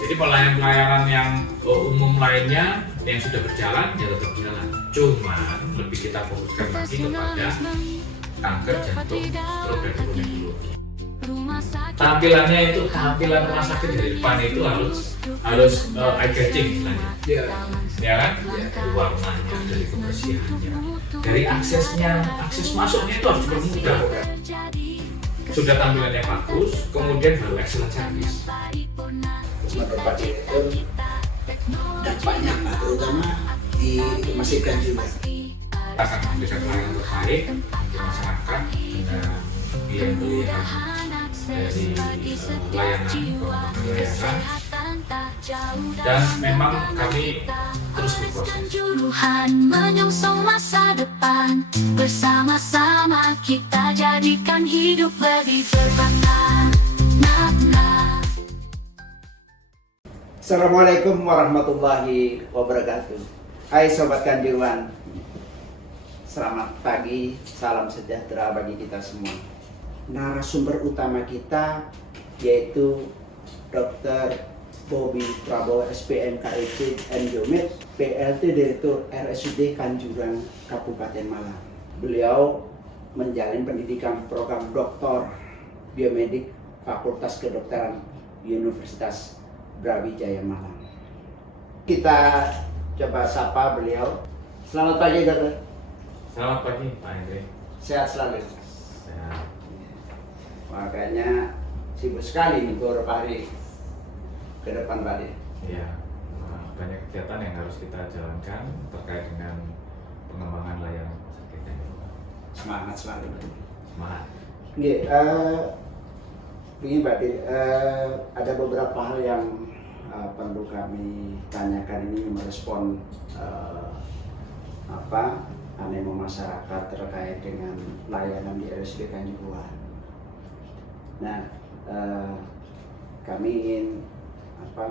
Jadi pelayanan-pelayanan yang umum lainnya yang sudah berjalan ya tetap jalan. Cuman lebih kita fokuskan lagi kepada kanker jantung, stroke dan neurologi. Tampilannya itu tampilan rumah sakit dari depan itu harus eye catching istilahnya. Ya kan? Dari warnanya, dari kebersihannya, dari akses masuknya itu harus dipermudah. Sudah tampilannya bagus, kemudian baru excellent service. Menurut Pak Direktur, dampaknya apa, terutama di rumah sakit Kanjuruhan? Kita akan memberikan pelayanan terbaik bagi masyarakat dengan pilihan-pilihan dari layanan pelayanan, dan memang kami terus berproses. Menyongsong masa depan, bersama-sama kita jadikan hidup lebih bermakna. Assalamualaikum warahmatullahi wabarakatuh. Hai Sobat Kanjuruhan, selamat pagi, salam sejahtera bagi kita semua. Narasumber utama kita yaitu Dr. Bobby Prabowo SPM KEC Endiomed, PLT Direktur RSUD Kanjuruhan Kabupaten Malang. Beliau menjalin pendidikan program Doktor Biomedik Fakultas Kedokteran Universitas Brawijaya Malang. Kita coba sapa beliau. Selamat pagi dokter. Selamat pagi Pak Hendri. Sehat selalu. Sehat. Makanya sibuk sekali nih beberapa hari ke depan tadi. Iya, banyak kegiatan yang harus kita jalankan terkait dengan pengembangan layanan rumah sakit Kanjuruhan. Semangat selalu. Semangat. Oke, begini Pak Di, ada beberapa hal yang perlu kami tanyakan ini merespon animo masyarakat terkait dengan layanan di RSUD Kanjuruhan. Nah, kami ingin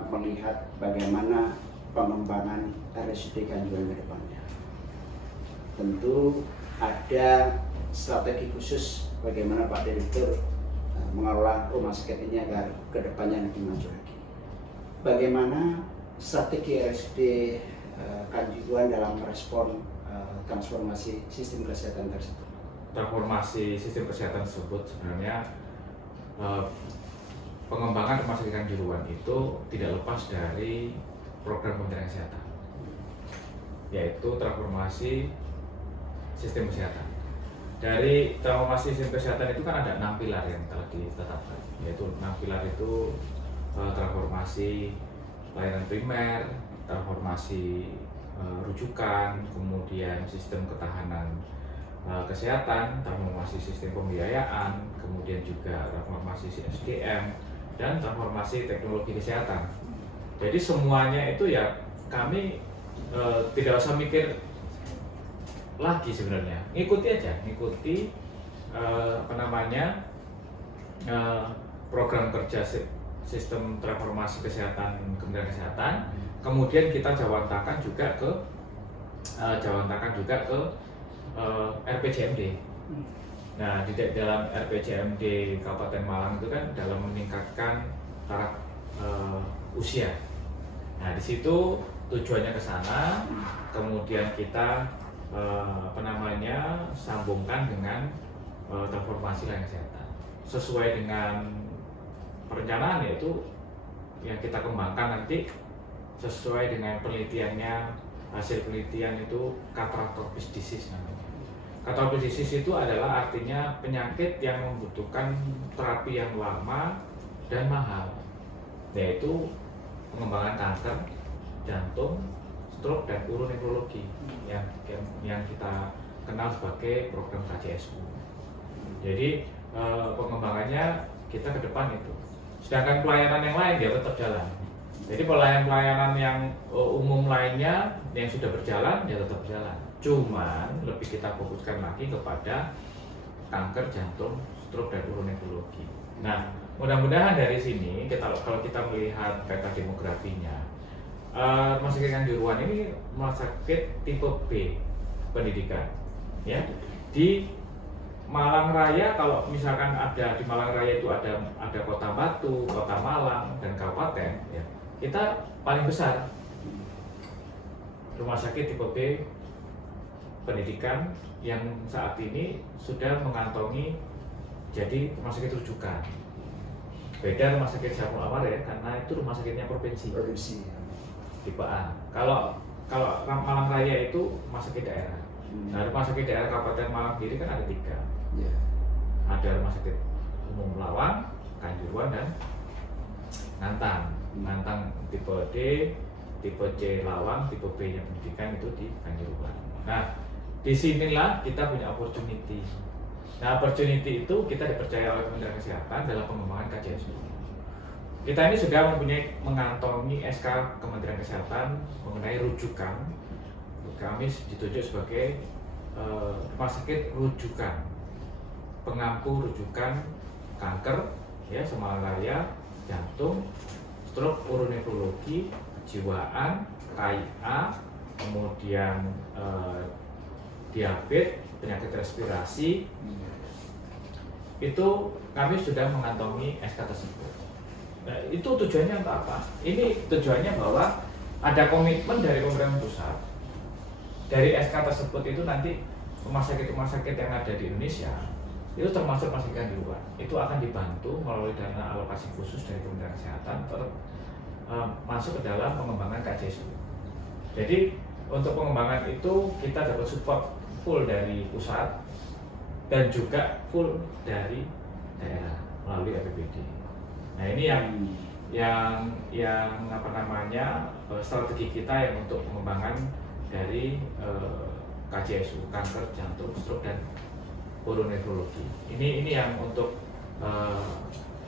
melihat bagaimana pengembangan RSUD Kanjuruhan ke depannya. Tentu ada strategi khusus bagaimana Pak Direktur mengelola rumah sakit ini agar ke depannya lebih maju lagi. Bagaimana strategi RSUD Kanjuruhan dalam merespon transformasi sistem kesehatan tersebut? Transformasi sistem kesehatan tersebut sebenarnya pengembangan rumah sakit Kanjuruhan itu tidak lepas dari program Kementerian Kesehatan, yaitu transformasi sistem kesehatan. Dari transformasi sistem kesehatan itu kan ada 6 pilar yang telah ditetapkan, yaitu 6 pilar itu transformasi layanan primer, transformasi rujukan, kemudian sistem ketahanan kesehatan, transformasi sistem pembiayaan, kemudian juga transformasi SDM, dan transformasi teknologi kesehatan. Jadi semuanya itu ya kami tidak usah mikir lagi sebenarnya, ngikuti aja, ngikuti program kerja sistem transformasi kesehatan Kementerian Kesehatan, kemudian kita jawantakan juga ke RPJMD. Nah, di dalam RPJMD Kabupaten Malang itu kan dalam meningkatkan taraf usia. Nah, di situ tujuannya ke sana, kemudian kita sambungkan dengan transformasi layanan kesehatan sesuai dengan perencanaan, yaitu yang kita kembangkan nanti sesuai dengan penelitiannya. Hasil penelitian itu cataract disease namanya. Cataract disease itu adalah artinya penyakit yang membutuhkan terapi yang lama dan mahal, yaitu pengembangan kanker jantung, stroke dan neurologi yang kita kenal sebagai program KCSU. Jadi pengembangannya kita ke depan itu. Sedangkan pelayanan yang lain dia tetap jalan. Jadi pelayanan-pelayanan yang umum lainnya yang sudah berjalan ya tetap jalan. Cuman lebih kita fokuskan lagi kepada kanker jantung, stroke dan neurologi. Nah, mudah-mudahan dari sini kalau kita melihat peta demografinya, rumah sakit Kanjuruhan ini rumah sakit tipe B pendidikan, ya. Di Malang Raya, kalau misalkan ada di Malang Raya itu ada Kota Batu, Kota Malang dan Kabupaten, ya. kita paling besar. Rumah sakit tipe B pendidikan yang saat ini sudah mengantongi jadi rumah sakit rujukan. Beda rumah sakit Syariful Anwar ya, karena itu rumah sakitnya provinsi. Tipe A. Kalau Malang Raya itu rumah sakit daerah. Nah, rumah sakit daerah Kabupaten Malang sendiri kan ada 3. Ada rumah sakit umum Lawang, Kanjuruhan, dan Ngantang. Ngantang tipe D, tipe C Lawang, tipe B nya pendidikan itu di Kanjuruhan. Nah, disinilah kita punya opportunity. Nah, opportunity itu kita dipercaya oleh Kementerian Kesehatan dalam pengembangan KJSU. Kita ini sudah mengantongi SK Kementerian Kesehatan mengenai rujukan. Kami ditunjuk sebagai rumah sakit rujukan, pengampu rujukan kanker, ya, Malang Raya, jantung, stroke, uronefrologi, kejiwaan, KIA, kemudian diabetes, penyakit respirasi. Itu kami sudah mengantongi SK tersebut. Nah, itu tujuannya untuk apa? Ini tujuannya bahwa ada komitmen dari pemerintah pusat. Dari SK tersebut itu nanti rumah sakit yang ada di Indonesia itu termasuk rumah sakit di luar itu akan dibantu melalui dana alokasi khusus dari Kementerian Kesehatan masuk ke dalam pengembangan KJSU. Jadi untuk pengembangan itu kita dapat support full dari pusat dan juga full dari daerah melalui APBD. Nah, ini yang apa namanya strategi kita yang untuk pengembangan dari KJSU, kanker, jantung, stroke, dan uronefrologi. Ini yang untuk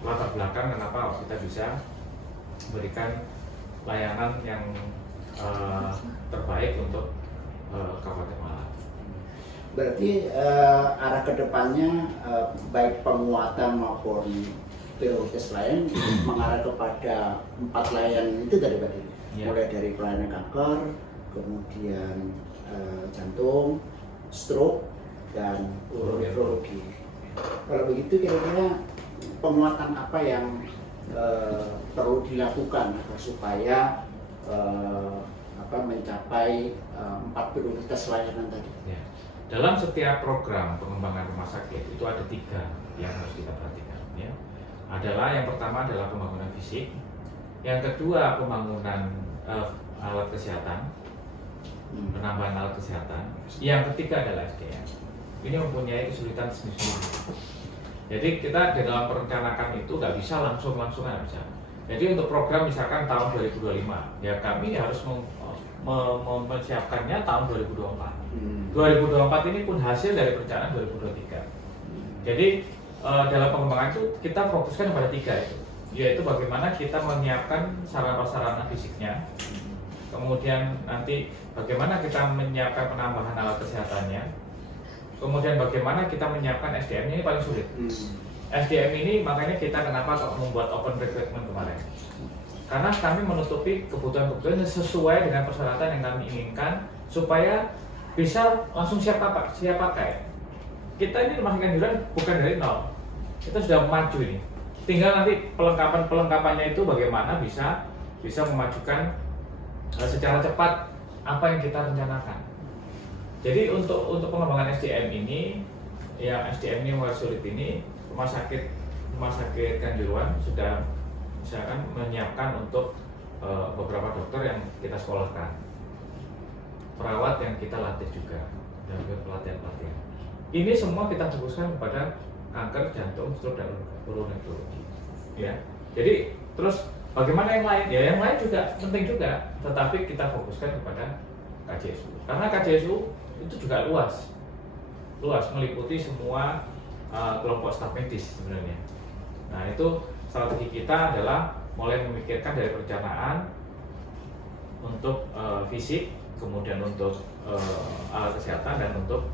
latar belakang kenapa kita bisa memberikan layanan yang terbaik untuk Kabupaten Malang. Berarti arah kedepannya baik penguatan maupun prioritas lain mengarah kepada 4 layanan itu tadi Pak. Mulai dari pelayanan kanker, kemudian jantung, stroke, dan uronefrologi. Kalau begitu kira-kira penguatan apa yang perlu dilakukan agar supaya mencapai 4 prioritas layanan tadi? Ya. Dalam setiap program pengembangan rumah sakit itu ada 3 yang harus kita perhatikan. Ya. Adalah yang pertama adalah pembangunan fisik, yang kedua pembangunan alat kesehatan, penambahan alat kesehatan, yang ketiga adalah SDM. Ini mempunyai kesulitan sendiri-sendiri. Jadi kita di dalam perencanaan itu nggak bisa langsung bisa. Jadi untuk program misalkan tahun 2025, ya kami harus mempersiapkannya tahun 2024. 2024 ini pun hasil dari perencanaan 2023. Jadi dalam pengembangan itu kita fokuskan pada 3 itu, yaitu bagaimana kita menyiapkan sarana-prasarana fisiknya, kemudian nanti bagaimana kita menyiapkan penambahan alat kesehatannya, kemudian bagaimana kita menyiapkan SDM-nya. Ini paling sulit. SDM ini makanya kita kenapa kok membuat open recruitment kemarin, karena kami menutupi kebutuhan-kebutuhan sesuai dengan persyaratan yang kami inginkan supaya bisa langsung siap pakai. Kita ini rumah sakit Kanjuruhan bukan dari nol, kita sudah maju ini. Tinggal nanti pelengkapannya itu bagaimana bisa memajukan secara cepat apa yang kita rencanakan. Jadi untuk pengembangan SDM ini, yang SDM ini mulai sulit ini, rumah sakit Kanjuruhan sudah misalkan menyiapkan untuk beberapa dokter yang kita sekolahkan, perawat yang kita latih juga, dan pelatihan. Ini semua kita fokuskan kepada kanker, jantung, stroke, dan uronefrologi. Ya, jadi terus bagaimana yang lain? Ya yang lain juga penting juga, tetapi kita fokuskan kepada KJSU. Karena KJSU itu juga luas meliputi semua kelompok staf medis sebenarnya. Nah, itu strategi kita adalah mulai memikirkan dari perencanaan untuk fisik, kemudian untuk alat kesehatan, dan untuk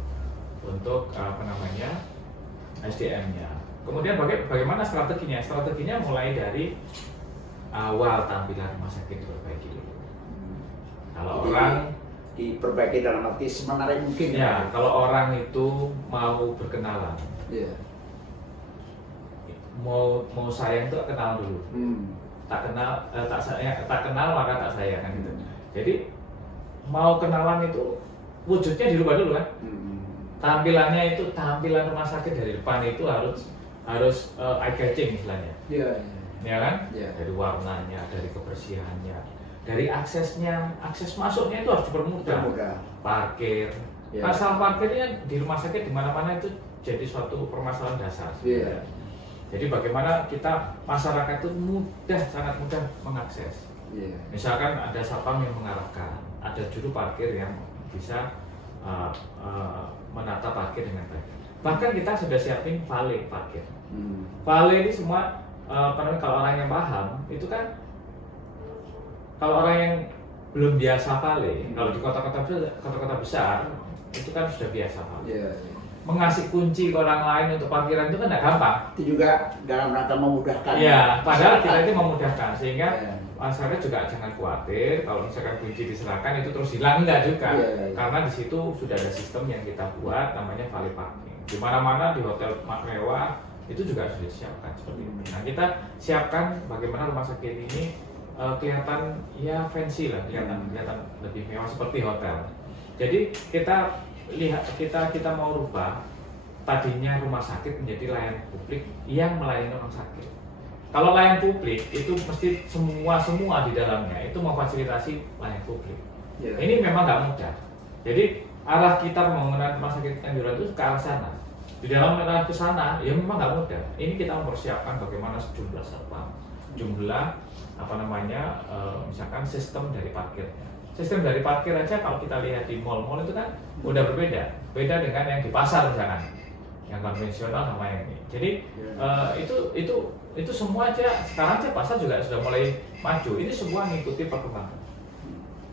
SDM-nya. Kemudian bagaimana strateginya? Strateginya mulai dari awal tampilan rumah sakit diperbaiki dulu. Kalau orang diperbaiki dalam arti semenarik mungkin. Ya, kalau orang itu mau berkenalan, mau sayang itu kenal dulu. tak kenal maka tak sayang kan gitu. Jadi mau kenalan itu wujudnya dirubah dulu kan. Tampilannya itu, tampilan rumah sakit dari depan itu harus eye catching istilahnya. Iya. Ya kan? Iya. Dari warnanya, dari kebersihannya, dari aksesnya, akses masuknya itu harus dipermudah. Parkir. Iya. Masalah parkir ini kan di rumah sakit di mana-mana itu jadi suatu permasalahan dasar. Iya. Jadi bagaimana kita masyarakat itu sangat mudah mengakses. Iya. Misalkan ada satpam yang mengarahkan, ada juru parkir yang bisa menata parkir dengan baik. Bahkan kita sudah siapin valet parkir. Valet ini semua kalau orang yang paham itu kan, kalau orang yang belum biasa valet, kalau di kota-kota besar itu kan sudah biasa valet. Iya. Mengasih kunci ke orang lain untuk parkiran itu kan tidak gampang. Itu juga dalam rangka memudahkan. Iya, padahal kita itu memudahkan sehingga Iya. masyarakat juga jangan khawatir kalau misalkan kunci diserahkan itu terus hilang, enggak juga. Iya. Karena di situ sudah ada sistem yang kita buat namanya valet parking. Di mana-mana di hotel mewah itu juga sudah disiapkan seperti itu. Nah, kita siapkan bagaimana rumah sakit ini kelihatan ya fancy lah, kelihatan lebih mewah seperti hotel. Jadi kita mau rubah tadinya rumah sakit menjadi layanan publik yang melayani orang sakit. Kalau layanan publik itu mesti semua di dalamnya itu memfasilitasi layanan publik. Yeah. Ini memang nggak mudah. Jadi arah kita pembangunan rumah sakit Kanjuruhan itu ke arah sana. Di dalam arah ke sana ya memang nggak mudah. Ini kita mempersiapkan bagaimana sejumlah satpam, misalkan sistem dari parkirnya. Sistem dari parkir aja kalau kita lihat di mall-mall itu kan udah beda dengan yang di pasar misalkan, yang konvensional sama yang ini. Jadi itu semua aja sekarang aja pasar juga sudah mulai maju. Ini semua mengikuti perkembangan.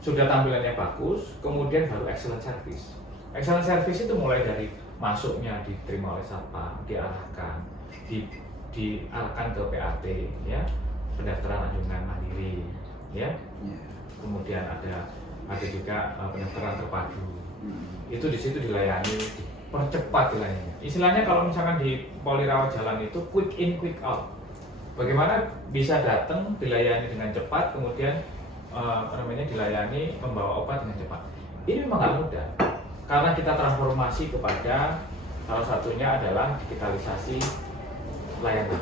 Sudah tampilannya bagus, kemudian baru excellent service. Excellent service itu mulai dari masuknya diterima oleh satpam, diarahkan ke PAT, ya, pendaftaran anjungan mandiri, ya. Kemudian ada juga pendaftaran terpadu. Itu di situ dilayani, dipercepat dilayani. Istilahnya kalau misalkan di Polri Rawat Jalan itu quick in quick out. Bagaimana bisa datang dilayani dengan cepat, kemudian dilayani membawa obat dengan cepat. Ini memang nggak mudah karena kita transformasi kepada salah satunya adalah digitalisasi layanan.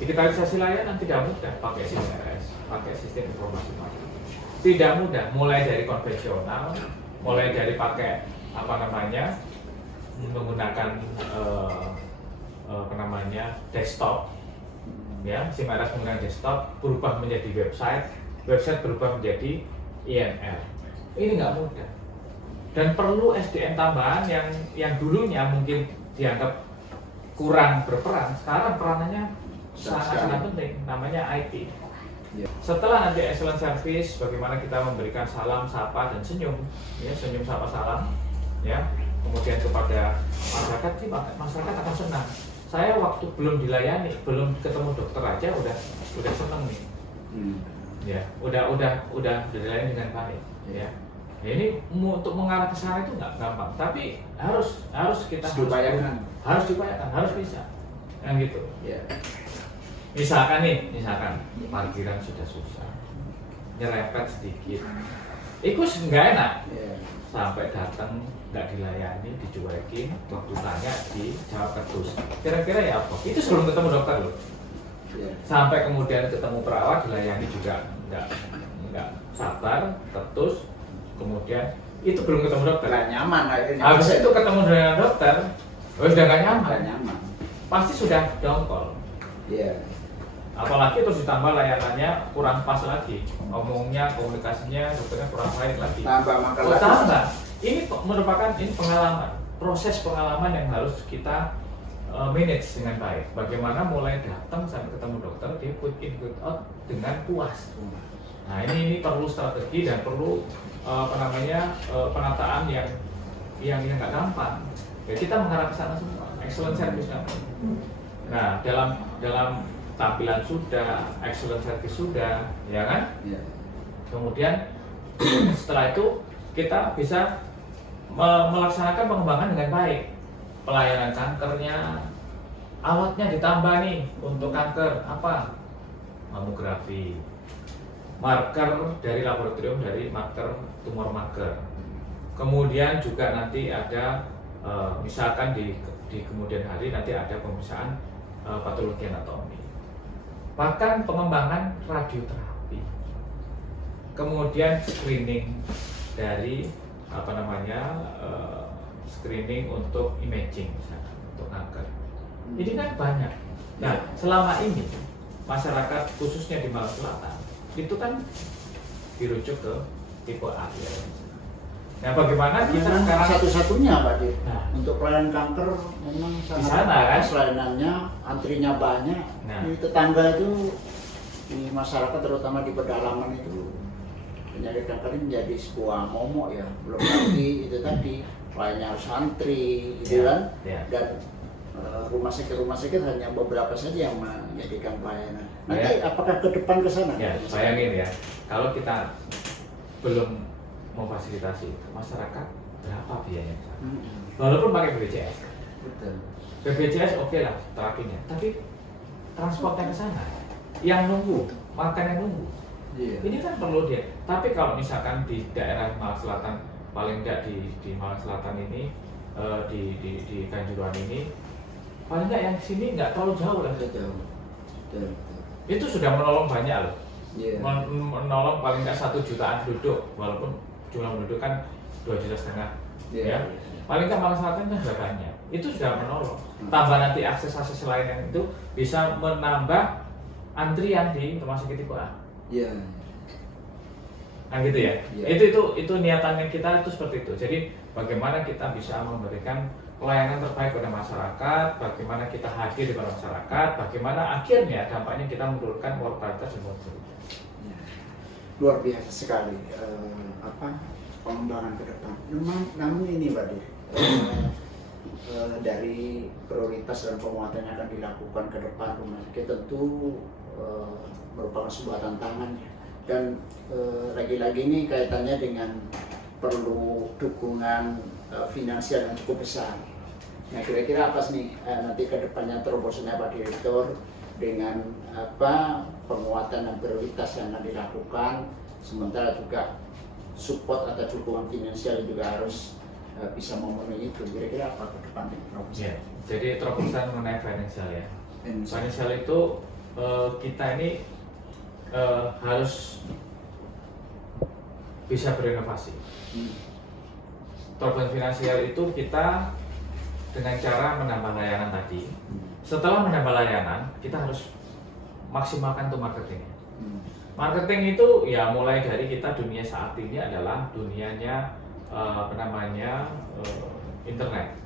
Digitalisasi layanan tidak mudah pakai SIM-RS, pakai sistem informasi maju. Tidak mudah, mulai dari konvensional, mulai dari pakai menggunakan desktop, ya, SIM-RS menggunakan desktop berubah menjadi website berubah menjadi IML. Ini nggak mudah dan perlu SDM tambahan yang dulunya mungkin dianggap kurang berperan, sekarang peranannya sangat penting, namanya IT. Setelah nanti excellent service, bagaimana kita memberikan salam, sapa, dan senyum, ya, senyum, sapa, salam, ya, kemudian kepada masyarakat akan senang. Saya waktu belum dilayani, belum ketemu dokter aja udah senang nih, ya, udah dilayani dengan baik, ya. Ini untuk mengarah ke sana itu nggak gampang, tapi harus kita harus diupayakan, harus bisa, yang gitu. Yeah. Misalkan parkiran sudah susah, nyerempet sedikit, itu nggak enak. Yeah. Sampai datang nggak dilayani, dicuekin, waktu tanya dijawab ketus. Kira-kira ya apa? Itu sebelum ketemu dokter loh. Yeah. Sampai kemudian ketemu perawat dilayani juga nggak sabar, ketus. Kemudian itu belum ketemu dokter. Nggak nyaman akhirnya. Habis itu ketemu dengan dokter, sudah nggak nyaman. Pasti sudah dongkol. Iya. Apalagi terus ditambah layanannya kurang pas lagi, ngomongnya, komunikasinya, dokternya kurang baik lagi. Tambah. Ini merupakan pengalaman, proses pengalaman yang harus kita manage dengan baik. Bagaimana mulai datang sampai ketemu dokter, dia quick in quick out dengan puas. Nah ini perlu strategi dan perlu penataan yang nggak gampang. Ya, kita mengarah ke sana semua, excellent service namanya. Nah dalam tampilan sudah, excellent service sudah, ya kan? Yeah. Kemudian setelah itu kita bisa melaksanakan pengembangan dengan baik. Pelayanan kankernya, alatnya ditambah nih untuk kanker apa? mamografi, marker dari laboratorium dari marker tumor marker. Kemudian juga nanti ada misalkan di kemudian hari nanti ada pemeriksaan patologi anatomi. Bahkan pengembangan radioterapi. Kemudian screening dari screening untuk imaging misalkan untuk kanker. Ini kan banyak. Nah, selama ini masyarakat khususnya di Malang Selatan itu kan dirujuk ke tipe A ya. Nah, bagaimana kita Memang sekarang satu-satunya Pak Dir. Nah. Untuk pelayanan kanker memang Di sana, kan? Pelayanannya antrinya banyak. Nah. Di tetangga itu di masyarakat terutama di pedalaman itu penyakit kanker ini menjadi sebuah momok ya. Belum lagi itu tadi pelayannya harus antri gitu kan. Ya. Dan rumah sakit hanya beberapa saja yang menyediakan pelayanan. Nanti apakah ke depan ke sana? Ya, bayangin ya, kalau kita belum memfasilitasi itu, masyarakat berapa biayanya? Walaupun pakai BPJS, Betul. BPJS oke lah terapinya, tapi transportnya ke sana, yang nunggu, makan yang nunggu, Iya. ini kan perlu dia. Tapi kalau misalkan di daerah Malang Selatan, paling tidak di Malang Selatan ini, di Kanjuruhan ini, paling tidak yang sini nggak terlalu jauh lah. Betul. Betul. Itu sudah menolong banyak loh. Iya. Menolong paling nggak 1 jutaan penduduk, walaupun jumlah penduduk kan 2,5 juta Iya. ya. Paling nggak Malang Selatan kan sudah banyak, itu sudah menolong. Tambah nanti akses lain yang itu bisa menambah antrian di rumah sakit tipe A. Iya. Nah gitu ya. Iya. Itu niatannya kita itu seperti itu. Jadi bagaimana kita bisa memberikan pelayanan terbaik pada masyarakat, bagaimana kita hadir di masyarakat, bagaimana akhirnya dampaknya kita menurunkan mortalitas dan mortalitas. Luar biasa sekali pengembangan ke depan. Namun ini Mbak Dir, dari prioritas dan penguatan yang akan dilakukan ke depan rumah sakit tentu merupakan sebuah tantangan ya. Dan lagi-lagi ini kaitannya dengan perlu dukungan finansial yang cukup besar. Nah kira-kira apa sih nanti ke depannya terobosannya Pak Direktur dengan penguatan dan prioritas yang akan dilakukan, sementara juga support atau dukungan finansial juga harus bisa memenuhi itu. Kira-kira apa ke depan terobosan? Ya, jadi terobosan mengenai financial ya. Financial. Financial itu kita ini harus bisa berinovasi. Terobosan finansial itu kita dengan cara menambah layanan tadi. Setelah menambah layanan, kita harus maksimalkan tuh marketingnya. Marketing itu ya mulai dari kita dunia saat ini adalah dunianya internet.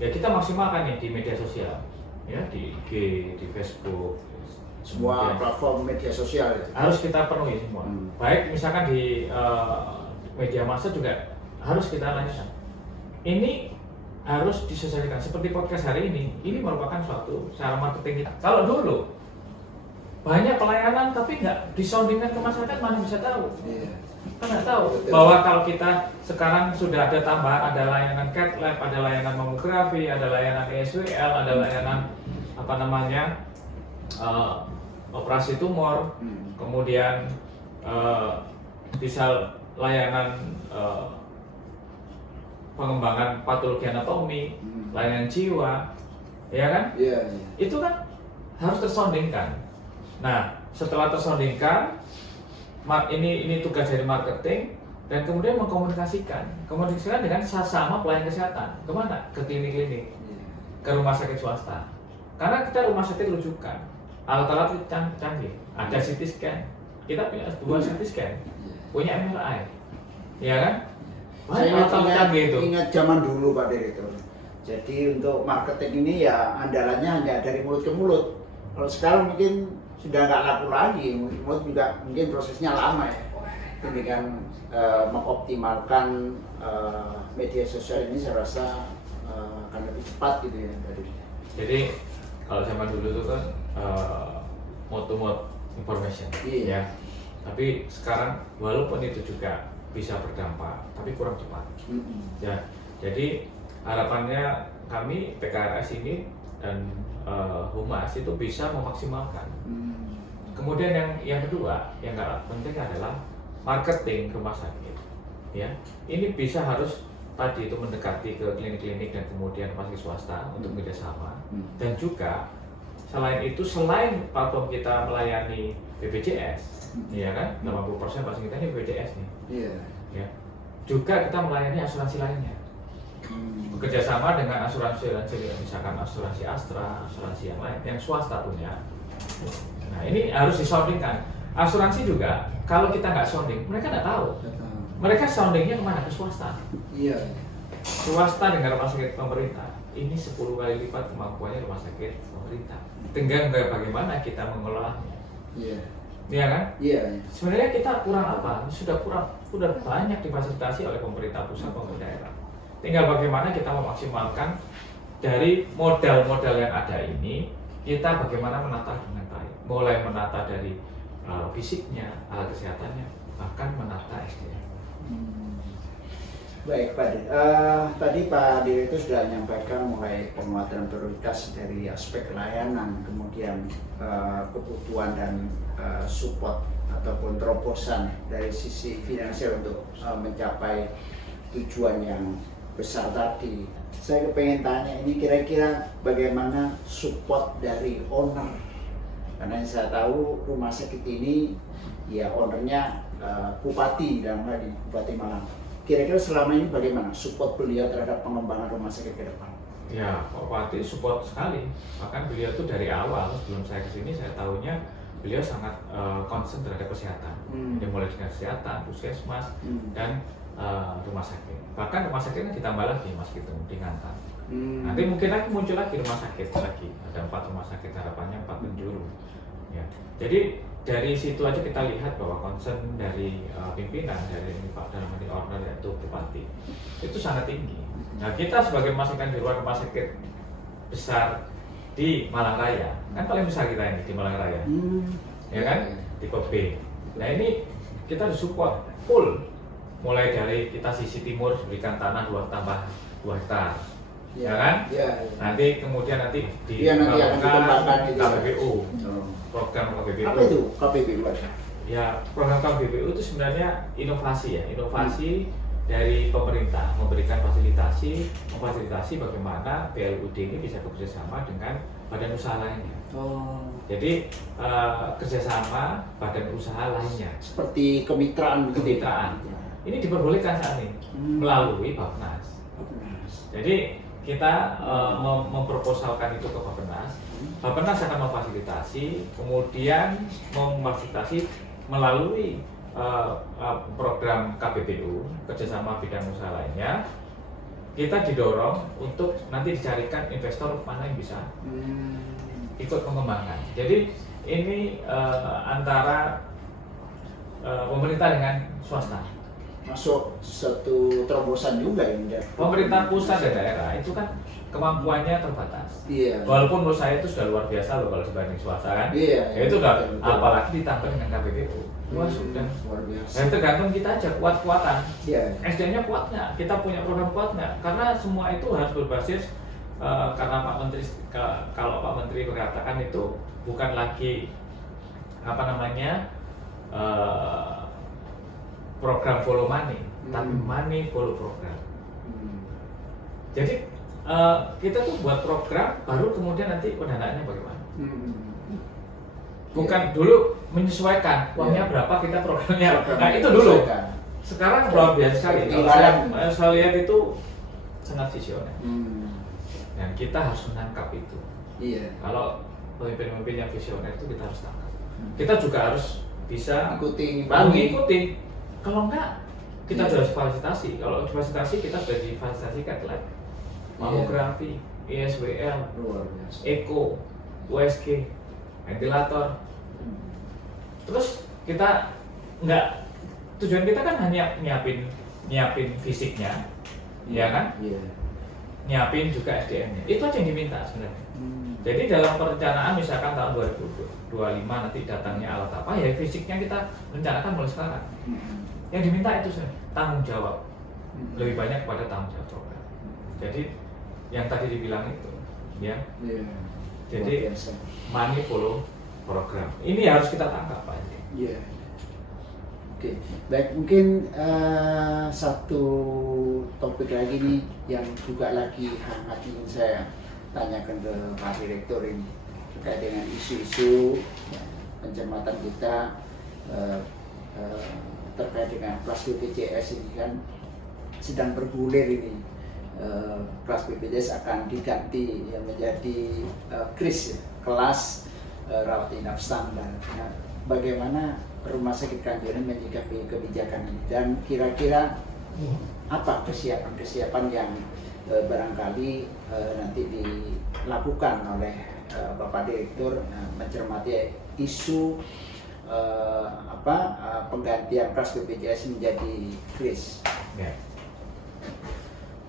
Ya kita maksimalkan nih di media sosial, ya di IG, di Facebook. Semua platform media sosial ya? Harus kita penuhi semua. Baik misalkan di media massa juga harus kita lanjutkan. Ini harus disesuaikan seperti podcast hari ini merupakan suatu cara marketing kita. Kalau dulu banyak pelayanan tapi nggak disoundingkan ke masyarakat, mana bisa tahu? Kan nggak tahu. Betul. Bahwa kalau kita sekarang sudah ada tambahan, ada layanan cath lab, ada layanan mamografi, ada layanan ESWL, ada layanan operasi tumor, kemudian bisa layanan pengembangan patologi anatomi, layanan jiwa, ya kan? Iya. Itu kan harus tersoundingkan. Nah, setelah tersoundingkan, ini tugas dari marketing dan kemudian mengkomunikasikan dengan sama pelayan kesehatan. Kemana? Ke klinik-klinik, ke rumah sakit swasta. Karena kita rumah sakit rujukan, alat-alat canggih, ada CT scan, kita punya 2 CT scan, punya MRI, ya kan? Saya Gitu. ingat zaman dulu Pak Direktur. Jadi untuk marketing ini ya andalannya hanya dari mulut ke mulut. Kalau sekarang mungkin sudah nggak laku lagi, mulut juga mungkin prosesnya lama ya. Dengan mengoptimalkan media sosial ini saya rasa akan lebih cepat gitu ya. Jadi kalau zaman dulu itu kan mode information, Iya. ya. Tapi sekarang walaupun itu juga bisa berdampak, tapi kurang cepat. Ya, jadi harapannya kami PKRS ini dan Humas itu bisa memaksimalkan Kemudian yang kedua, yang nggak penting adalah marketing rumah sakit. Ya, ini bisa harus tadi itu mendekati ke klinik-klinik dan kemudian rumah sakit swasta untuk kerjasama. Dan juga selain itu, selain platform kita melayani BPJS, ya kan, 80% pasien kita ini BPJS nih. Ya, juga kita melayani asuransi lainnya. Bekerjasama dengan asuransi misalkan asuransi Astra, asuransi yang lain, yang swasta punya. Nah, ini harus disoundingkan. Asuransi juga, kalau kita nggak sounding, mereka nggak tahu. Mereka soundingnya kemana? Ke swasta. Iya. Swasta dengan rumah sakit pemerintah, ini 10 kali lipat kemampuannya rumah sakit pemerintah. Tinggal bagaimana kita mengelolanya. Iya. Iya kan? Iya. Sebenarnya kita kurang apa? Sudah banyak difasilitasi oleh pemerintah pusat maupun daerah. Tinggal bagaimana kita memaksimalkan dari modal-modal yang ada ini, kita bagaimana menata dengan baik. Mulai menata dari fisiknya, alat kesehatannya, bahkan menata SDM. Baik Pak Dir. Tadi Pak Dir itu sudah menyampaikan mulai penguatan prioritas dari aspek layanan, kemudian kebutuhan dan support ataupun terobosan dari sisi finansial untuk mencapai tujuan yang besar tadi. Saya kepengen tanya ini kira-kira bagaimana support dari owner? Karena yang saya tahu rumah sakit ini ya ownernya Bupati dalam hal ini Bupati Malang. Kira-kira selama ini bagaimana support beliau terhadap pengembangan rumah sakit ke depan? Ya, Pak Bupati support sekali. Bahkan beliau tuh dari awal sebelum saya kesini, saya tahunya beliau sangat concern terhadap kesehatan. Dia mulai dengan kesehatan, puskesmas, dan rumah sakit. Bahkan rumah sakit kan ditambah lagi, Mas Kitung, di Ngantan. Nanti mungkin lagi muncul lagi rumah sakit lagi. Ada 4 rumah sakit, harapannya 4 penjuru. Ya. Jadi dari situ aja kita lihat bahwa concern dari pimpinan dari Pak dalam arti owner yaitu Bupati itu sangat tinggi. Nah, kita sebagai masukan di luar rumah sakit besar di Malang Raya, kan paling besar kita ini di Malang Raya, ya kan, tipe B. Nah, ini kita disupport full, mulai dari kita sisi timur berikan tanah 2 hektar, ya kan? Nanti kemudian nanti nanti akan dikembangkan gitu. KPBU, program KPBU. Apa itu KPBU? Ya, program KPBU itu sebenarnya inovasi ya, inovasi dari pemerintah memberikan memfasilitasi bagaimana PLUD ini bisa bekerjasama dengan badan usaha lainnya. Jadi kerjasama badan usaha lainnya. Seperti kemitraan. Ini diperbolehkan saat ini melalui Bappenas. Jadi kita memproposalkan itu ke Bappenas. Bappenas akan memfasilitasi, kemudian memfasilitasi melalui program KPBU, kerjasama bidang usaha lainnya. Kita didorong untuk nanti dicarikan investor mana yang bisa ikut mengembangkan. Jadi ini antara pemerintah dengan swasta. Masuk satu terobosan juga ini. Pemerintah pusat dan daerah itu kan kemampuannya terbatas. Iya. Walaupun menurut saya itu sudah luar biasa loh kalau dibanding swasta kan. Iya. Ya itu udah, apalagi ditambah dengan KPBU. Wah sudah. Luar biasa. Dan tergantung kita aja kuat-kuatan. Iya. SDM-nya kuat nggak? Kita punya program kuat nggak? Karena semua itu harus berbasis karena Pak Menteri, kalau Pak Menteri mengatakan itu bukan lagi program follow money, tapi money follow program. Jadi kita tuh buat program, baru kemudian nanti pendanaannya bagaimana? Bukan dulu menyesuaikan uangnya berapa kita programnya. Nah itu dulu. Sekarang luar biasa sekali. Kalau saya lihat itu sangat visioner. Dan kita harus menangkap itu. Iya. Kalau pemimpin-pemimpin yang visioner itu kita harus tangkap. Kita juga harus bisa mengikuti. Kalau enggak, kita sudah fasilitasi. Kalau fasilitasi kita sudah difasilitasikan lab, mamografi, ISWL, Eko, USG, ventilator. Terus kita enggak, tujuan kita kan hanya nyiapin fisiknya, ya kan? Nyiapin juga SDM-nya. Itu aja yang diminta sebenarnya. Jadi dalam perencanaan misalkan tahun 2025 nanti datangnya alat apa, ya fisiknya kita rencanakan mulai sekarang. Yang diminta itu tanggung jawab, lebih banyak kepada tanggung jawab program. Jadi yang tadi dibilang itu, ya. Jadi money follow program. Ini harus kita tangkap Pak. Iya. Oke, baik, mungkin satu topik lagi nih yang juga lagi hangat ingin saya tanyakan ke Pak Direktur ini terkait dengan isu-isu pencermatan kita terkait dengan kelas BPJS ini kan sedang bergulir ini. Kelas BPJS akan diganti menjadi KRIS, ya, kelas rawat inap standar. Nah, bagaimana Rumah Sakit Kanjuruhan menyikapi kebijakan ini dan kira-kira apa kesiapan-kesiapan yang barangkali nanti dilakukan oleh Bapak Direktur mencermati isu penggantian kelas BPJS menjadi KRIS. Ya.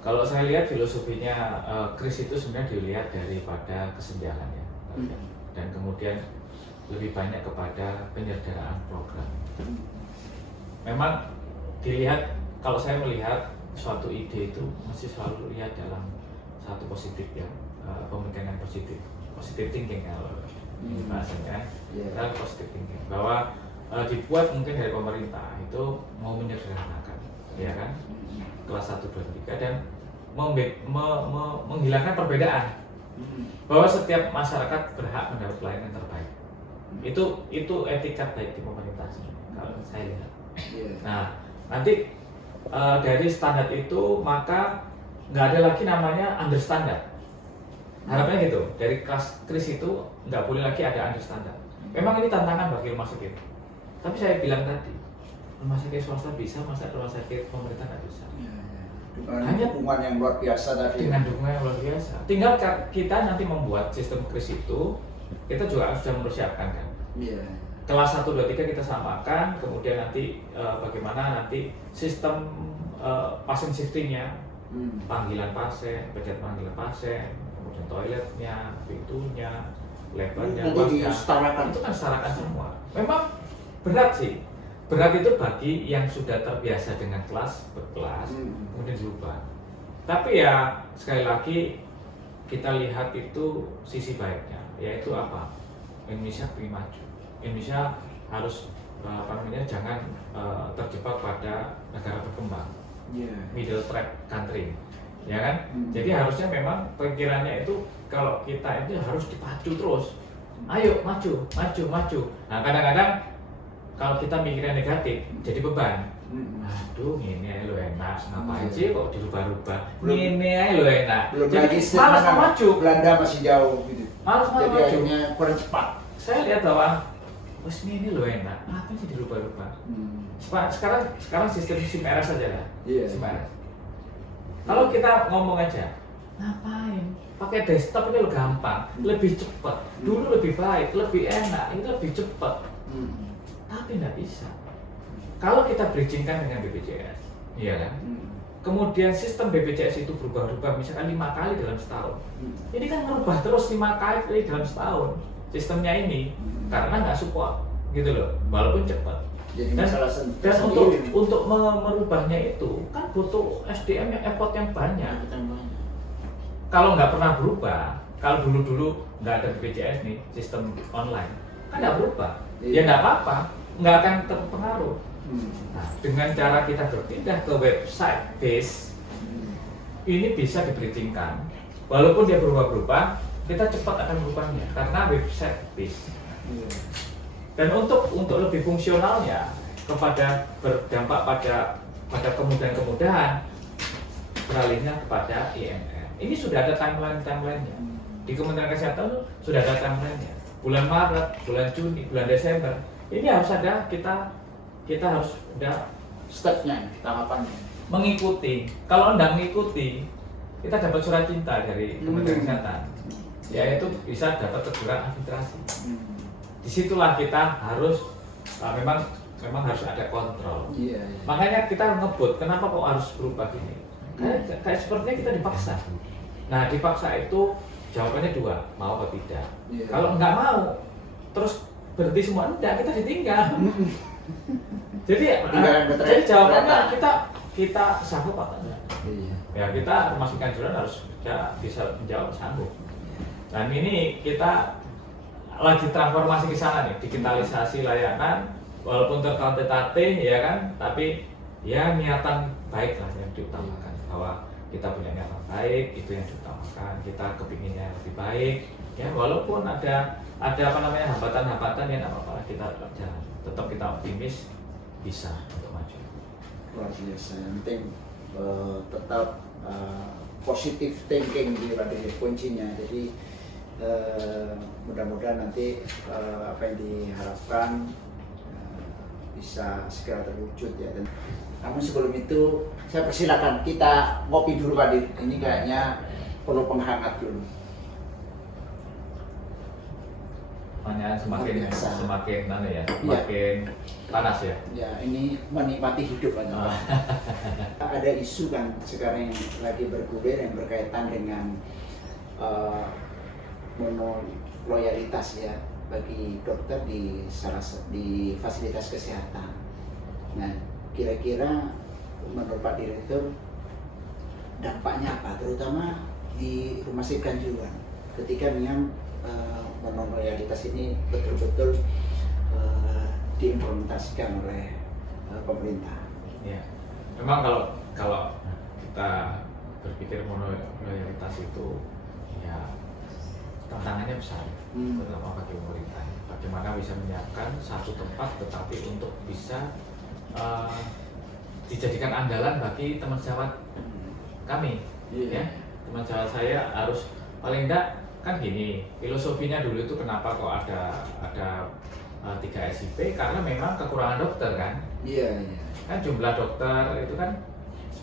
Kalau saya lihat filosofinya KRIS itu sebenarnya dilihat daripada kesenjangan ya, dan kemudian lebih banyak kepada penyederhanaan program. Memang dilihat, kalau saya melihat suatu ide itu mesti selalu lihat dalam satu positif ya, pemikiran positif thinking kalau bahasanya, dalam positif thinking bahwa dibuat mungkin dari pemerintah itu mau menyederhanakan, ya kan, kelas 1, 2, 3 dan menghilangkan perbedaan bahwa setiap masyarakat berhak mendapat pelayanan terbaik. Itu etikat baik di pemerintah kalau saya lihat. Nah, nanti dari standar itu maka nggak ada lagi namanya understandard. Harapannya gitu, dari kelas KRIS itu nggak boleh lagi ada understandard. Memang ini tantangan bagi rumah sakit. Tapi saya bilang tadi, rumah sakit swasta bisa, masa rumah sakit pemerintah nggak bisa. Hanya dukungan yang luar biasa tadi. Dengan dukungan yang luar biasa. Tinggal kita nanti membuat sistem KRIS itu, kita juga sudah mempersiapkan kan. Kelas 1, 2, 3 kita samakan, kemudian nanti bagaimana nanti sistem pasien shifting-nya, panggilan pasien, pencet panggilan pasien, kemudian toiletnya, pintunya, lebarnya, luasnya, itu kan setarakan semua. Memang berat sih. Berat itu bagi yang sudah terbiasa dengan kelas berkelas, kemudian dirubah. Tapi ya sekali lagi kita lihat itu sisi baiknya, yaitu apa? Indonesia ingin maju. Indonesia harus jangan terjebak pada negara berkembang, middle track country, ya kan? Jadi harusnya memang pikirannya itu kalau kita itu harus dipacu terus. Ayo maju. Nah kadang-kadang kalau kita mikirnya negatif, jadi beban. Aduh, ini lo enak, ngapain sih kok dirubah-rubah? Ini lo enak. Belum jadi lagi malas maju. Belanda masih jauh gitu. Malas jadi maju. akhirnya kurang cepat. Saya lihat bahwa, ini lo enak, ngapain sih dirubah-rubah? Sekarang sistem SIM RS saja lah. SIM RS. Kalau kita ngomong aja, ngapain? Pakai desktop ini lo gampang, lebih cepat. Dulu lebih baik, lebih enak, ini lebih cepat. Tapi nggak bisa. Kalau kita bridgingkan dengan BPJS, iya kan? Kemudian sistem BPJS itu berubah-ubah misalkan 5 kali dalam setahun. Ini kan merubah terus 5 kali dalam setahun sistemnya ini karena nggak support, gitu loh. Walaupun cepat. Jadi dan untuk merubahnya itu kan butuh SDM yang effort yang banyak. Kalau nggak pernah berubah, kalau dulu nggak ada BPJS nih sistem online, kan nggak berubah. Ya nggak apa-apa, nggak akan terpengaruh. Nah, dengan cara kita berpindah ke website base, ini bisa dibridgingkan. Walaupun dia berubah-berubah, kita cepat akan berubahnya karena website base. Dan untuk lebih fungsionalnya, kepada berdampak pada kemudahan-kemudahan, beralihnya kepada IMR. Ini sudah ada timeline-nya. Di Kementerian Kesehatan sudah ada timeline-nya. Bulan Maret, bulan Juni, bulan Desember, ini harus ada kita harus ada stepnya, tahapannya. Mengikuti. Kalau Anda mengikuti, kita dapat surat cinta dari Kementerian Kesehatan, yaitu bisa dapat teguran administrasi. Disitulah kita harus memang harus ada kontrol. Makanya kita ngebut, kenapa kok harus berubah gini? Kayak sepertinya kita dipaksa. Nah dipaksa itu jawabannya 2, mau atau tidak. Kalau nggak mau, terus berhenti semua, enggak, kita ditinggal. Jadi jawabannya kita sanggup atau enggak? Ya kita Rumah Sakit Kanjuruhan harus bisa menjawab sanggup. Dan ini kita lagi transformasi ke sana nih, digitalisasi layanan, walaupun tertatih-tatih ya kan, tapi ya niatan baik lah yang diutamakan, bahwa kita punya niatan baik, itu yang diutamakan, kita kepinginnya lebih baik, ya walaupun ada apa namanya hambatan-hambatan ya apa-apa, kita jalan, tetap kita optimis bisa untuk maju. Luar biasa, yang penting tetap positive thinking di kuncinya. Jadi mudah-mudahan nanti apa yang diharapkan bisa segera terwujud ya. Dan namun sebelum itu saya persilakan kita ngopi dulu Pak Dir. Ini kayaknya perlu penghangat dulu. Pertanyaan semakin Biasa. semakin semakin panas ya. Ya ini menikmati hidup kan. Ada isu kan sekarang yang lagi bergulir yang berkaitan dengan loyalitas ya bagi dokter di fasilitas kesehatan. Nah, kira-kira menurut Pak Direktur dampaknya apa, terutama di Rumah Sakit Kanjuruhan ketika memang loyalitas ini betul-betul diimplementasikan oleh pemerintah. Ya, memang kalau kita berpikir loyalitas itu ya tantangannya besar, terutama bagi pemerintah. Bagaimana bisa menyiapkan satu tempat tetapi untuk bisa dijadikan andalan bagi teman sejawat kami, ya teman sejawat saya harus paling enggak kan gini, filosofinya dulu itu kenapa kok ada 3 SIP, karena memang kekurangan dokter kan. Iya. Kan jumlah dokter itu kan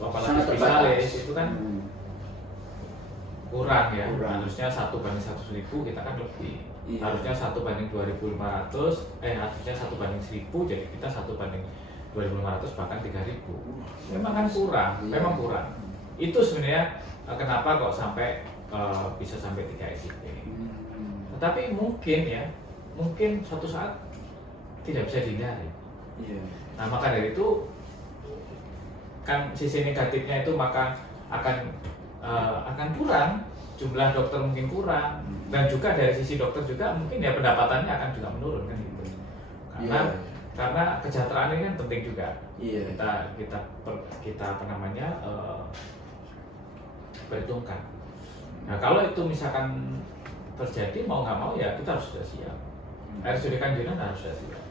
apalagi Sangat spesialis terbatas. itu kan kurang ya. Kurang. Harusnya 1/100.000, kita kan lebih. Iya. Harusnya 1/2500, harusnya 1/1000, jadi kita 1/2500 bahkan 3.000. Memang kan kurang, Iya. memang kurang. Itu sebenarnya kenapa kok sampai bisa sampai 3 SIP. Tetapi mungkin suatu saat tidak bisa dihindari. Iya. Nah, maka dari itu kan sisi negatifnya itu maka akan kurang, jumlah dokter mungkin kurang, dan juga dari sisi dokter juga mungkin ya pendapatannya akan juga menurun kan gitu. Karena kesejahteraan ini kan penting juga. Iya. Kita apa namanya perhitungkan. Nah, kalau itu misalkan terjadi mau nggak mau ya kita harus sudah siap. RSUD Kanjuruhan harus sudah siap.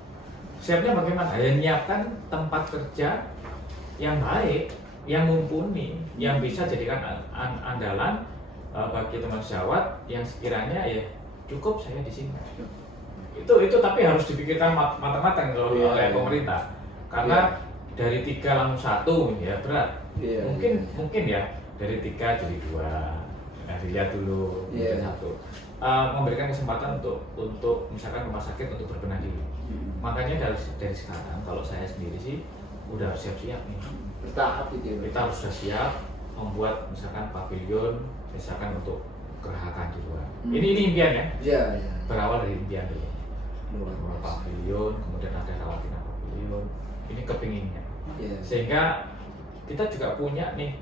Siapnya bagaimana? Ya menyiapkan tempat kerja yang baik, yang mumpuni, yang bisa jadikan andalan bagi teman sejawat yang sekiranya ya cukup saya di sini. Itu tapi harus dipikirkan matang-matang oleh pemerintah. Karena dari 3 langsung 1 ya berat. Mungkin ya dari 3 jadi 2. Nah, dilihat dulu mungkin 1. Memberikan kesempatan untuk misalkan rumah sakit untuk berbenah diri. Makanya dari sekarang kalau saya sendiri sih udah siap-siap nih. Bertahap itu. Kita harus sudah siap membuat misalkan pavilion, misalkan untuk gerakan di luar. Ini impian ya. Iya. Berawal dari impian dulu. Luar biasa. Pavilion, kemudian ada karantina pavilion. Ini kepinginnya. Iya. Sehingga kita juga punya nih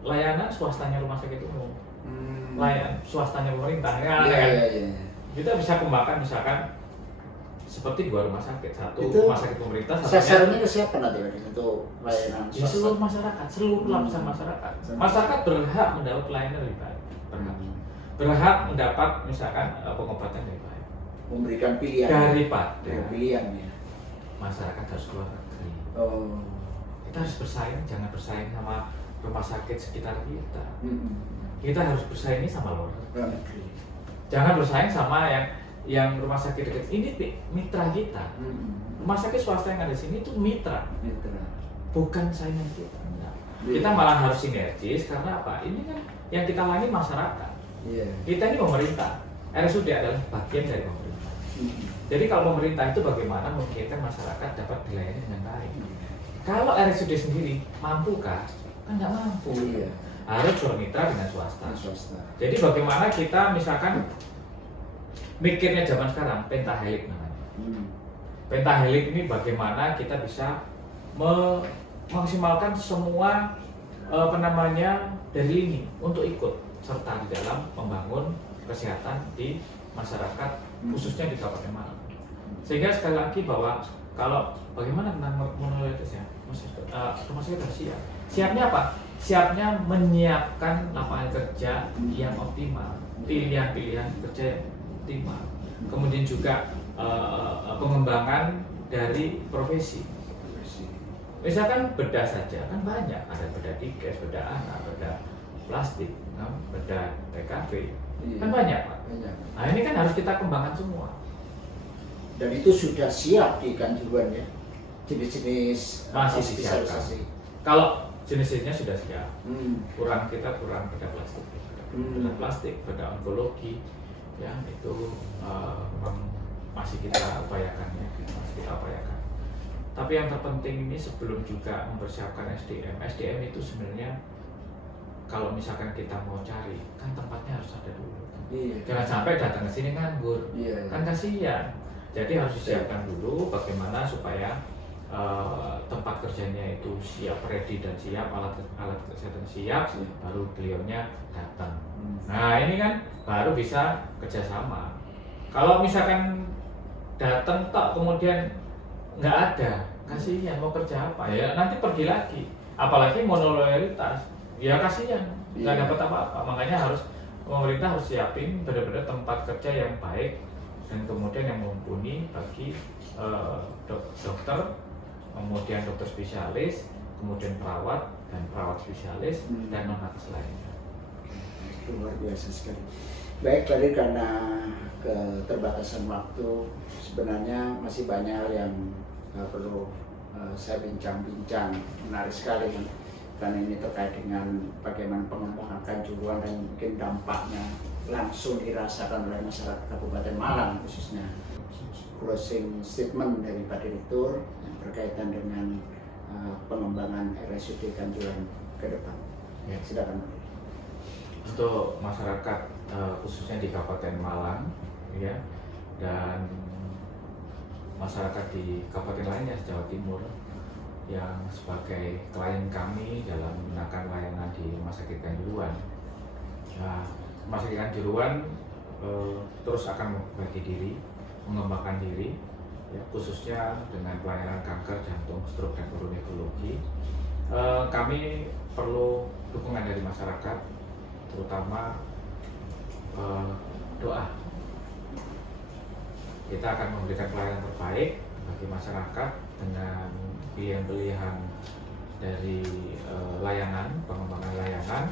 layanan swastanya rumah sakit umum, layanan swastanya pemerintah. Iya. Kita bisa kembangkan misalkan seperti 2 rumah sakit, satu Itu rumah sakit pemerintah, sasarannya ke siapa nanti untuk layanan di seluruh masyarakat, seluruh lapisan masyarakat. Masyarakat berhak mendapat pelayanan lebih baik, berhak mendapat misalkan pengobatan lebih baik. Memberikan pilihan. Daripada pilihan ya. masyarakat harus keluar negeri. Oh. Kita harus bersaing, jangan bersaing sama rumah sakit sekitar kita. Kita harus bersaing sama luar negeri. Jangan bersaing sama yang rumah sakit dekat ini mitra kita. Rumah sakit swasta yang ada di sini itu mitra. Bukan saingan kita. Enggak. Kita malah harus sinergis karena apa? Ini kan yang kita layani masyarakat. Kita ini pemerintah. RSUD adalah bagian dari pemerintah. Jadi kalau pemerintah itu bagaimana memikirkan masyarakat dapat dilayani dengan baik. Kalau RSUD sendiri mampukah? Kan nggak mampu. Harus bermitra dengan swasta. Jadi bagaimana kita misalkan mikirnya zaman sekarang pentahelik namanya. Pentahelik ini bagaimana kita bisa memaksimalkan semua dari lini untuk ikut serta di dalam membangun kesehatan di masyarakat khususnya di Kabupaten Malang. Sehingga sekali lagi bahwa kalau bagaimana tentang monorealitas ya, rumah sakit harus siap. Siapnya apa? Siapnya menyiapkan lapangan kerja yang optimal, pilihan-pilihan kerja yang optimal. Kemudian juga pengembangan dari profesi. Misalkan bedah saja kan banyak, ada bedah diges, bedah anak, bedah plastik, bedah TKP, kan banyak Pak. Nah ini kan harus kita kembangkan semua. Dan itu sudah siap di Kanjuruhan ya, jenis-jenis Masih spesialisasi. Kalau jenis-jenisnya sudah siap, kita kurang bedah plastik, bedah plastik, bedah onkologi, ya itu memang masih kita upayakan ya, masih kita upayakan. Tapi yang terpenting ini sebelum juga mempersiapkan SDM itu sebenarnya kalau misalkan kita mau cari, kan tempatnya harus ada dulu. Iya. Jangan sampai datang ke sini nganggur, kan kasihan. Jadi harus disiapkan dulu bagaimana supaya tempat kerjanya itu siap, ready dan siap, alat kesehatan siap, baru beliaunya datang. Nah ini kan baru bisa kerjasama. Kalau misalkan datang tok kemudian nggak ada, kasihan mau kerja apa ya, nanti pergi lagi. Apalagi monoloyalitas, ya kasihan, nggak dapat apa-apa. Makanya pemerintah harus siapin benar-benar tempat kerja yang baik dan kemudian yang mumpuni bagi dokter, kemudian dokter spesialis, kemudian perawat dan perawat spesialis dan non-nakes lainnya. Luar biasa sekali. Baik, tadi karena keterbatasan waktu, sebenarnya masih banyak hal yang perlu saya bincang-bincang, menarik sekali kan, karena ini terkait dengan bagaimana pengembangan Kanjuruhan dan mungkin dampaknya langsung dirasakan oleh masyarakat Kabupaten Malang khususnya. Closing statement dari Pak Direktur yang berkaitan dengan pengembangan RSUD Kanjuruhan ke depan. Ya. Silakan. Untuk masyarakat khususnya di Kabupaten Malang, ya, dan masyarakat di kabupaten lainnya Jawa Timur yang sebagai klien kami dalam menggunakan layanan di Rumah Sakit Kanjuruhan. Nah, Rumah Sakit Kanjuruhan terus akan memperbaiki diri, mengembangkan diri, ya, khususnya dengan pelayanan kanker, jantung, stroke, dan urinekologi. Kami perlu dukungan dari masyarakat, terutama doa. Kita akan memberikan pelayanan terbaik bagi masyarakat dengan pilihan-pilihan dari layanan, pengembangan layanan,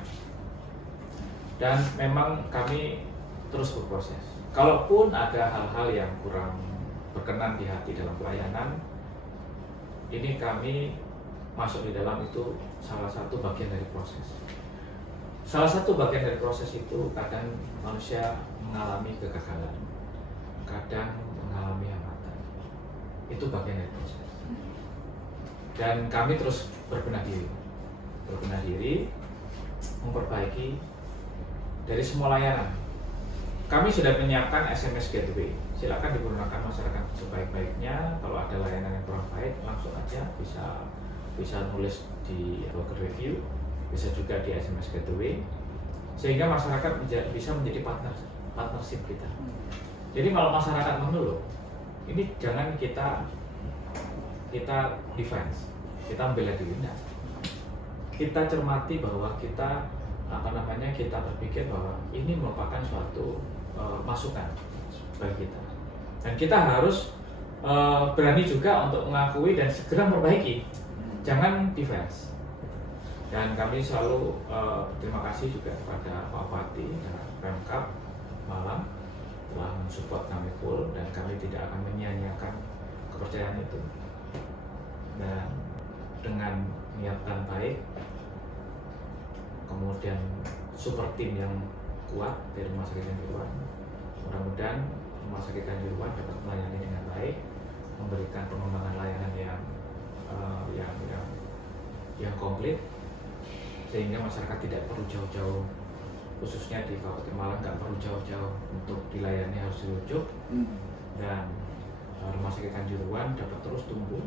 dan memang kami terus berproses. Kalaupun ada hal-hal yang kurang berkenan di hati dalam pelayanan, ini kami masuk di dalam itu salah satu bagian dari proses. Salah satu bagian dari proses itu kadang manusia mengalami kegagalan, kadang mengalami hambatan. Itu bagian dari proses. Dan kami terus berbenah diri, memperbaiki dari semua layanan. Kami sudah menyiapkan SMS Gateway. Silakan digunakan masyarakat sebaik-baiknya. Kalau ada layanan yang kurang baik, langsung aja bisa nulis di broker review, bisa juga di SMS Gateway, sehingga masyarakat bisa menjadi partnership kita. Jadi kalau masyarakat mengeluh, ini jangan kita defense, kita membela diri. Kita cermati bahwa kita berpikir bahwa ini merupakan suatu masukan bagi kita, dan kita harus berani juga untuk mengakui dan segera memperbaiki, jangan defense. Dan kami selalu berterima kasih juga kepada Pak Bupati dan Pemkab Malang telah mensupport kami full, dan kami tidak akan menyia-nyiakan kepercayaan itu. Dan dengan niatan baik, kemudian super tim yang kuat dari Rumah Sakit Kanjuruhan, mudah-mudahan Rumah Sakit Kanjuruhan dapat melayani dengan baik, memberikan pengembangan layanan yang komplit, sehingga masyarakat tidak perlu jauh-jauh, khususnya di Kabupaten Malang nggak perlu jauh-jauh untuk dilayani, harus dirujuk. Dan Rumah Sakit Kanjuruhan dapat terus tumbuh,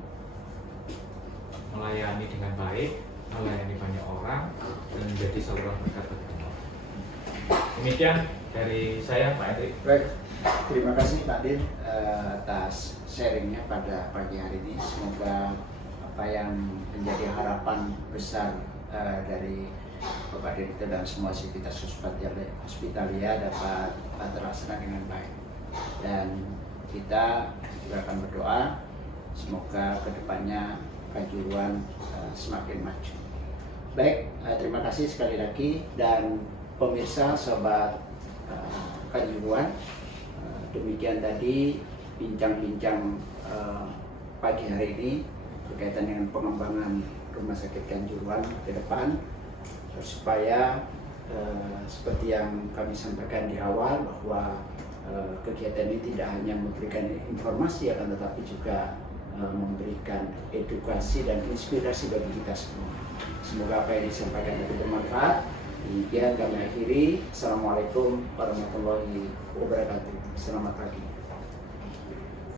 melayani dengan baik, melayani banyak orang, dan menjadi saluran berkat bagi orang. Demikian dari saya, Pak Hendrik. Baik, terima kasih Pak Din atas sharingnya pada pagi hari ini. Semoga apa yang menjadi harapan besar dari Bapak Direktur dan semua sivitas Hospitalia dapat terlaksana dengan baik. Dan kita juga akan berdoa semoga kedepannya Kanjuruhan semakin maju. Baik, terima kasih sekali lagi, dan pemirsa sobat Kanjuruhan, demikian tadi bincang-bincang pagi hari ini berkaitan dengan pengembangan Rumah Sakit Kanjuruhan ke depan, supaya seperti yang kami sampaikan di awal bahwa kegiatan ini tidak hanya memberikan informasi, akan tetapi juga memberikan edukasi dan inspirasi bagi kita semua. Semoga apa yang disampaikan itu bermanfaat. Demikian kami akhiri. Assalamualaikum warahmatullahi wabarakatuh. Selamat pagi.